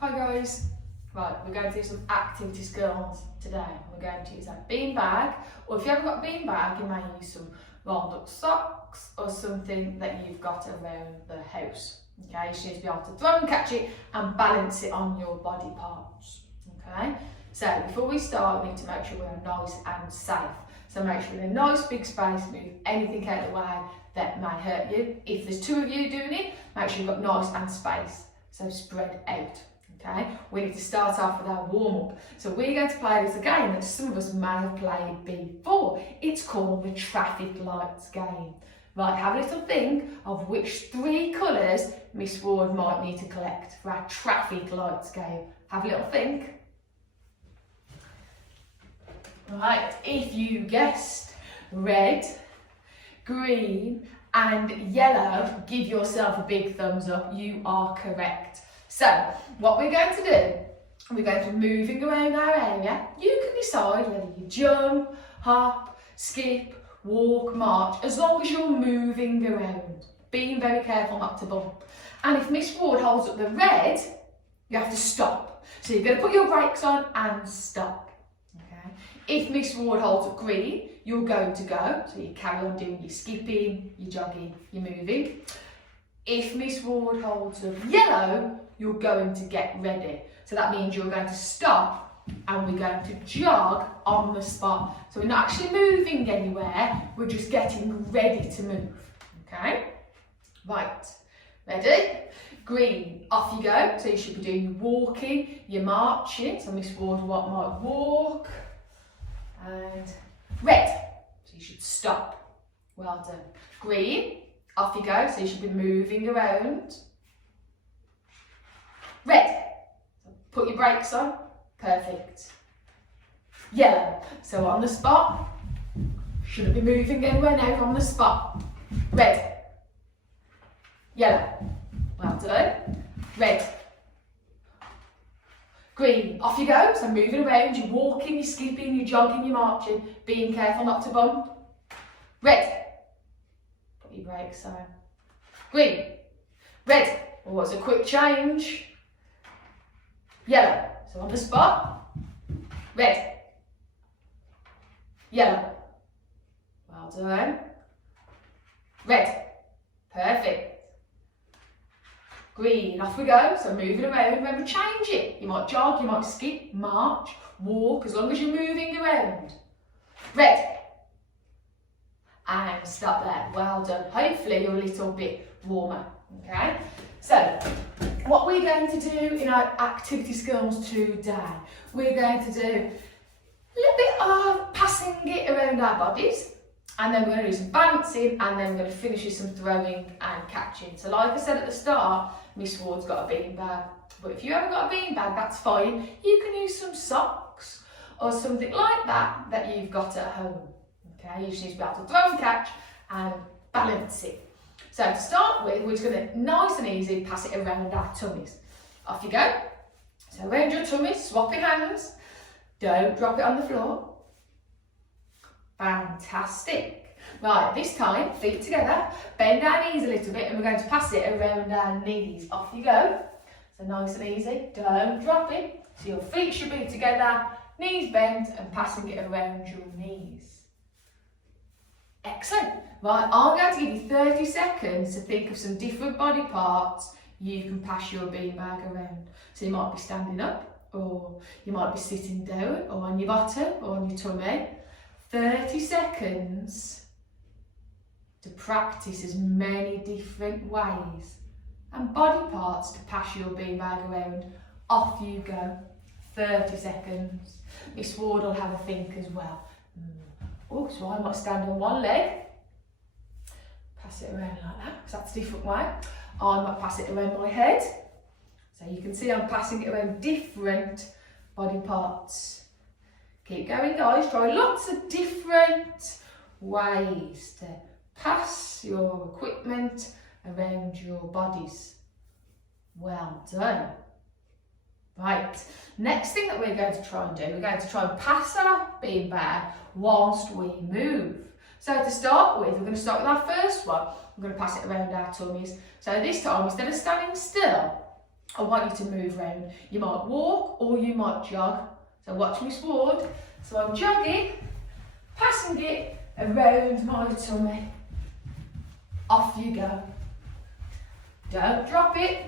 Hi guys. Right, we're going to do some activity skills today. We're going to use a bean bag, or if you haven't got a bean bag, you may use some rolled up socks or something that you've got around the house. Okay, you just need to be able to throw and catch it and balance it on your body parts. Okay, so before we start, we need to make sure we're nice and safe. So make sure we're in a nice big space, move anything out of the way that may hurt you. If there's two of you doing it, make sure you've got nice and space, so spread out. Okay, we need to start off with our warm-up. So we're going to play this game that some of us may have played before. It's called the traffic lights game. Right, have a little think of which 3 colours Miss Ward might need to collect for our traffic lights game. Have a little think. Right, if you guessed red, green and yellow, give yourself a big thumbs up. You are correct. So, what we're going to do, we're going to be moving around our area. You can decide whether you jump, hop, skip, walk, march, as long as you're moving around. Being very careful not to bump. And if Miss Ward holds up the red, you have to stop. So you're going to put your brakes on and stop. Okay. If Miss Ward holds up green, you're going to go. So you carry on doing your skipping, your jogging, your moving. If Miss Ward holds up yellow, you're going to get ready. So that means you're going to stop and we're going to jog on the spot. So we're not actually moving anywhere, we're just getting ready to move. Okay? Right. Ready? Green, off you go. So you should be doing your walking, your marching. So Miss Ward might walk. And red. So you should stop. Well done. Green, off you go. So you should be moving around. Red, put your brakes on, perfect. Yellow, so on the spot, shouldn't be moving anywhere now, on the spot. Red, yellow, well done. Red, green, off you go, so moving around, you're walking, you're skipping, you're jogging, you're marching, being careful not to bump. Red, put your brakes on. Green, red, oh, it's a quick change. Yellow, so on the spot, red, yellow, well done, red, perfect, green, off we go, so moving around, remember change it, you might jog, you might skip, march, walk, as long as you're moving around, red, and stop there, well done, hopefully you're a little bit warmer, okay, so what we're going to do in our activity skills today, we're going to do a little bit of passing it around our bodies, and then we're going to do some balancing, and then we're going to finish with some throwing and catching. So like I said at the start, Miss Ward's got a bean bag, but if you haven't got a bean bag, that's fine. You can use some socks or something like that that you've got at home. Okay, you just need to be able to throw and catch and balance it. So to start with, we're just going to, nice and easy, pass it around our tummies. Off you go. So around your tummy, swap your hands. Don't drop it on the floor. Fantastic. Right, this time, feet together, bend our knees a little bit and we're going to pass it around our knees. Off you go. So nice and easy, don't drop it. So your feet should be together, knees bent and passing it around your knees. Excellent. Right, I'm going to give you 30 seconds to think of some different body parts you can pass your beanbag around. So you might be standing up, or you might be sitting down, or on your bottom, or on your tummy. 30 seconds to practice as many different ways and body parts to pass your beanbag around. Off you go. 30 seconds. Miss Ward will have a think as well. Oh, so I might stand on one leg, pass it around like that, because that's a different way. I might pass it around my head. So you can see I'm passing it around different body parts. Keep going guys, try lots of different ways to pass your equipment around your bodies. Well done. Right, next thing that we're going to try and do, we're going to try and pass our beanbag whilst we move. So to start with, we're going to start with our first one. We're going to pass it around our tummies. So this time, instead of standing still, I want you to move around. You might walk or you might jog. So watch Miss Ward. So I'm jogging, passing it around my tummy. Off you go. Don't drop it.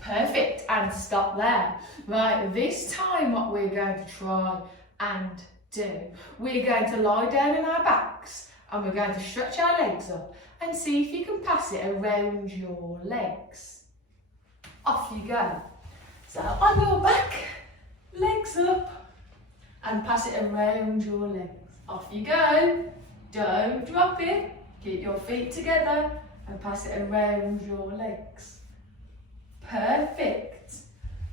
Perfect, and stop there. Right, this time what we're going to try and do, we're going to lie down on our backs and we're going to stretch our legs up and see if you can pass it around your legs. Off you go. So on your back, legs up, and pass it around your legs. Off you go. Don't drop it. Keep your feet together and pass it around your legs. Perfect.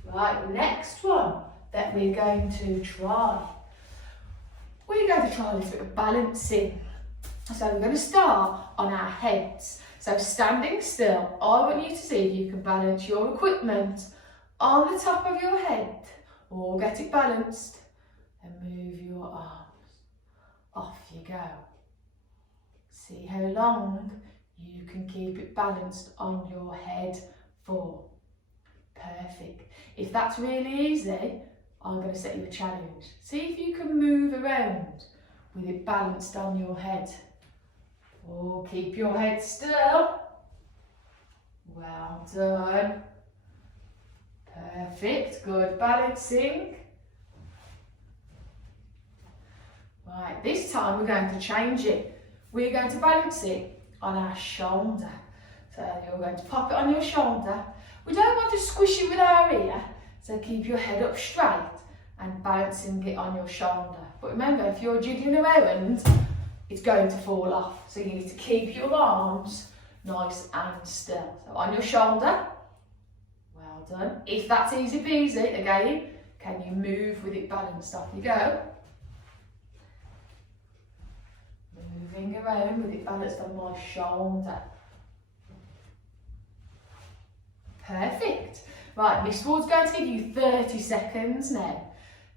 Right, next one that we're going to try. We're going to try a little bit of balancing. So we're going to start on our heads. So standing still, I want you to see if you can balance your equipment on the top of your head, or get it balanced and move your arms. Off you go. See how long you can keep it balanced on your head for. Perfect. If that's really easy, I'm going to set you a challenge. See if you can move around with it balanced on your head. Oh, keep your head still. Well done. Perfect, good balancing. Right, this time we're going to change it. We're going to balance it on our shoulder. So you're going to pop it on your shoulder. We don't want to squish it with our ear, so keep your head up straight and balancing it on your shoulder. But remember, if you're jiggling around, it's going to fall off. So you need to keep your arms nice and still. So on your shoulder. Well done. If that's easy peasy, again, can you move with it balanced? Off you go. Moving around with it balanced on my shoulder. Perfect. Right, Miss Ward's going to give you 30 seconds now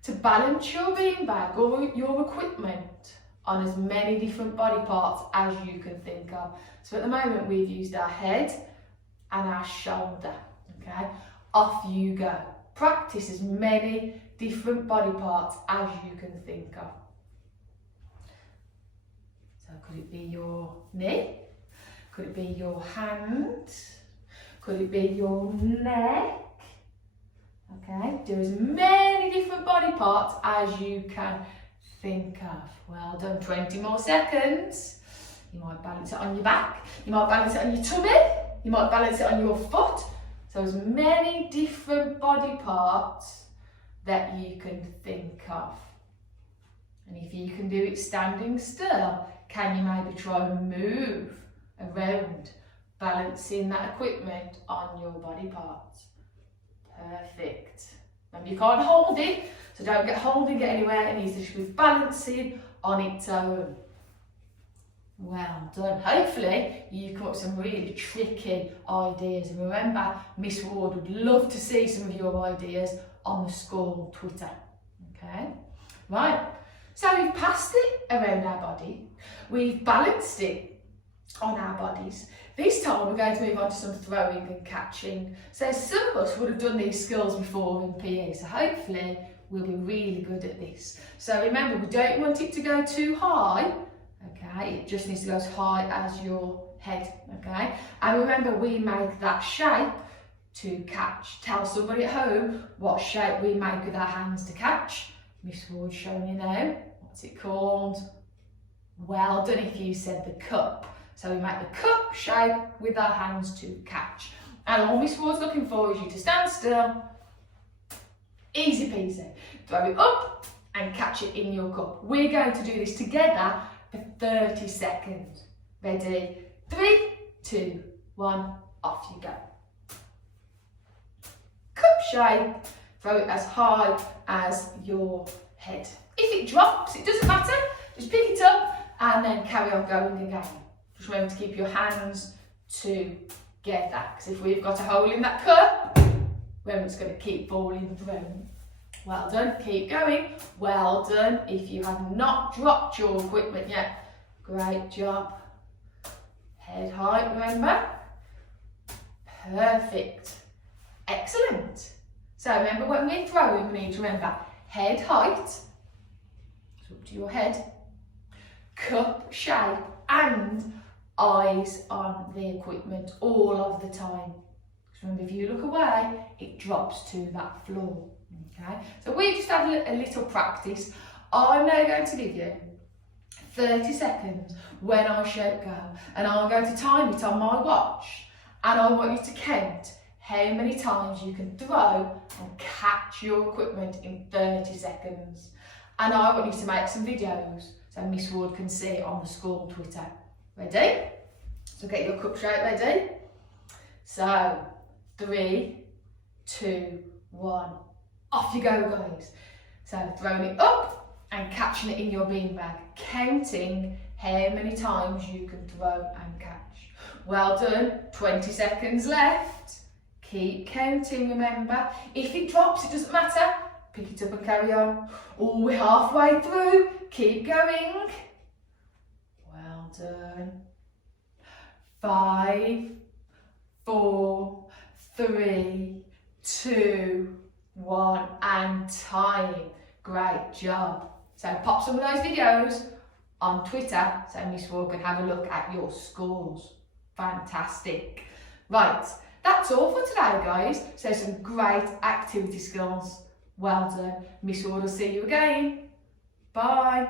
to balance your beanbag or your equipment on as many different body parts as you can think of. So at the moment we've used our head and our shoulder, okay? Off you go. Practice as many different body parts as you can think of. So could it be your knee? Could it be your hand? Could it be your neck? Okay, do as many different body parts as you can think of. Well done, 20 more seconds. You might balance it on your back, you might balance it on your tummy, you might balance it on your foot. So as many different body parts that you can think of. And if you can do it standing still, can you maybe try and move around, balancing that equipment on your body parts? Perfect. Remember, you can't hold it, so don't get holding it anywhere. It needs to be balancing on its own. Well done. Hopefully you come up with some really tricky ideas. And remember, Miss Ward would love to see some of your ideas on the school Twitter. Okay, right. So we've passed it around our body. We've balanced it on our bodies. This time we're going to move on to some throwing and catching. So some of us would have done these skills before in PE, so hopefully we'll be really good at this. So remember, we don't want it to go too high, okay? It just needs to go as high as your head, okay? And remember, we make that shape to catch. Tell somebody at home what shape we make with our hands to catch. Miss Ward's showing you now. What's it called? Well done if you said the cup. So we make the cup shape with our hands to catch. And all Miss Ward's looking for is you to stand still. Easy peasy. Throw it up and catch it in your cup. We're going to do this together for 30 seconds. Ready? 3, 2, 1, off you go. Cup shape. Throw it as high as your head. If it drops, it doesn't matter. Just pick it up and then carry on going again. Just remember to keep your hands together, because if we've got a hole in that cup, remember it's going to keep falling through. Well done, keep going. Well done. If you have not dropped your equipment yet, great job. Head height, remember. Perfect. Excellent. So remember, when we're throwing, we need to remember head height, so up to your head, cup shape, and eyes on the equipment all of the time. Because remember, if you look away, it drops to that floor. Okay, so we've just had a little practice. I'm now going to give you 30 seconds when I shout go, and I'm going to time it on my watch, and I want you to count how many times you can throw and catch your equipment in 30 seconds. And I want you to make some videos so Miss Ward can see it on the school Twitter. Ready? So get your cup shape ready. So 3, 2, 1. Off you go, guys. So throwing it up and catching it in your beanbag, counting how many times you can throw and catch. Well done. 20 seconds left. Keep counting, remember. If it drops, it doesn't matter. Pick it up and carry on. Oh, we're halfway through. Keep going. Well done. 5, 4, 3, 2, 1, and time. Great job. So pop some of those videos on Twitter so Miss Ward can have a look at your scores. Fantastic. Right, that's all for today, guys. So some great activity skills. Well done. Miss Ward will see you again. Bye.